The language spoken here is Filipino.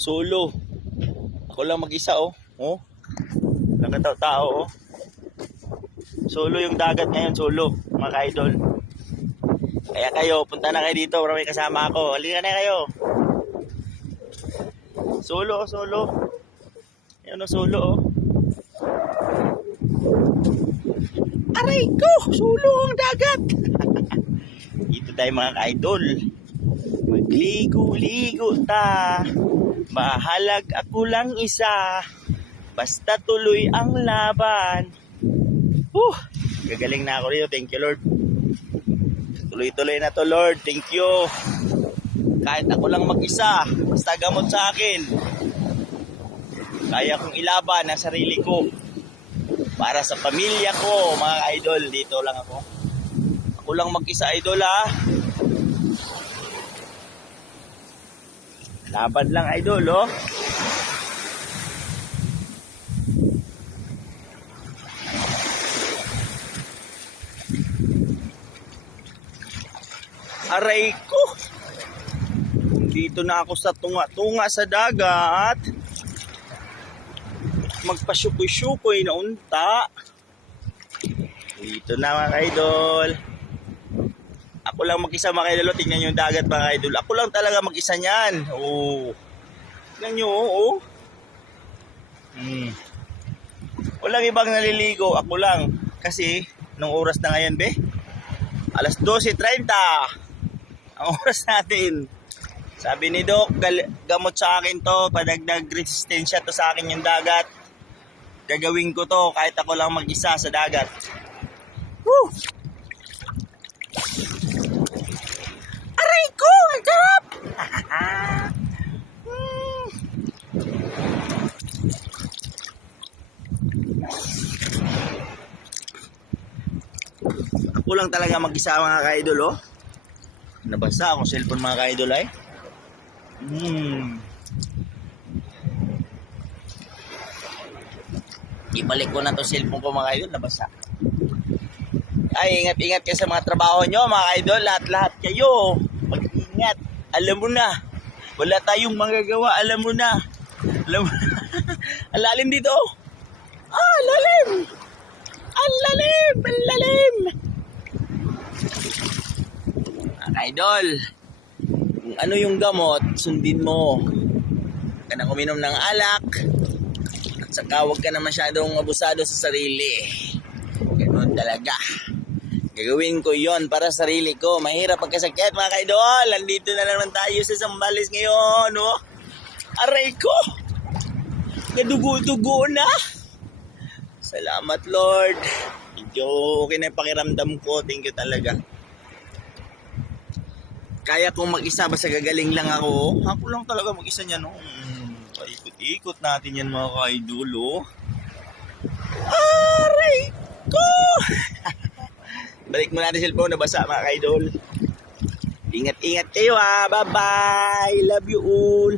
Solo. Ako lang mag-isa oh. Oh. Lang tao oh. Solo yung dagat ngayon, solo, mga ka-idol. Kaya kayo, punta na kayo dito para may kasama ako. Halika na kayo. Solo, solo. Ayan o, solo oh. Aray ko! Solo ang dagat! Dito tayo mga ka-idol. Magligo-ligo ta. Mahalag ako lang isa. Basta tuloy ang laban. Whew! Gagaling na ako dito. Thank you, Lord. Tuloy-tuloy na to, Lord. Thank you. Kahit ako lang mag-isa, basta gamot sa akin. Kaya kong ilaban ang sarili ko. Para sa pamilya ko, mga idol. Dito lang ako. Ako lang mag-isa, idol, ha? Laban lang, idol, oh. Aray ko! Dito na ako sa tunga-tunga sa dagat. Magpasyukoy-syukoy na unta. Dito na mga idol. Ako lang mag-isa mga idol. Tingnan yung dagat mga idol. Ako lang talaga mag-isa niyan. Oo. Tingnan nyo, oo. Hmm. Walang ibang naliligo. Ako lang. Kasi, nung oras na ngayon, be? Alas 12.30. Ang oras natin. Sabi ni Doc, gamot sa akin to, padagdag resistensya to sa akin yung dagat. Gagawin ko to kahit ako lang mag-isa sa dagat. Woo! Aray ko! Ang sarap! Hmm. Ako lang talaga mag-isa mga ka-idol, oh. Nabasa akong cellphone mga ka-idol ay. Hmm. Ibalik ko na to cellphone ko mga idol, nabasa. Ay, ingat-ingat kayo sa mga trabaho nyo mga idol, lahat-lahat kayo. Mag-ingat. Alam mo na, wala tayong magagawa, alam mo na. Alam mo na. Ang lalim dito. Ah, lalim. Ang lalim, ang lalim. Mga idol, kung ano yung gamot, sundin mo. Huwag ka na uminom ng alak. At saka huwag ka na masyadong abusado sa sarili. Ganun talaga. Gagawin ko yon para sa sarili ko. Mahirap pagkasakit mga kaidol. Nandito na naman tayo sa Zambales ngayon. Oh. Aray ko! Nadugo-dugo na. Salamat Lord. You. Okay na pakiramdam ko. Thank you talaga kaya kong mag-isa basta gagaling lang ako. Ako lang talaga mag-isa niyan, no. Mm, paikot-ikot natin yan mga ka-idol, oh. Aray ko! Balik mo natin cellphone, nabasa mga ka-idol. Ingat-ingat kayo ha. Bye-bye. Love you all.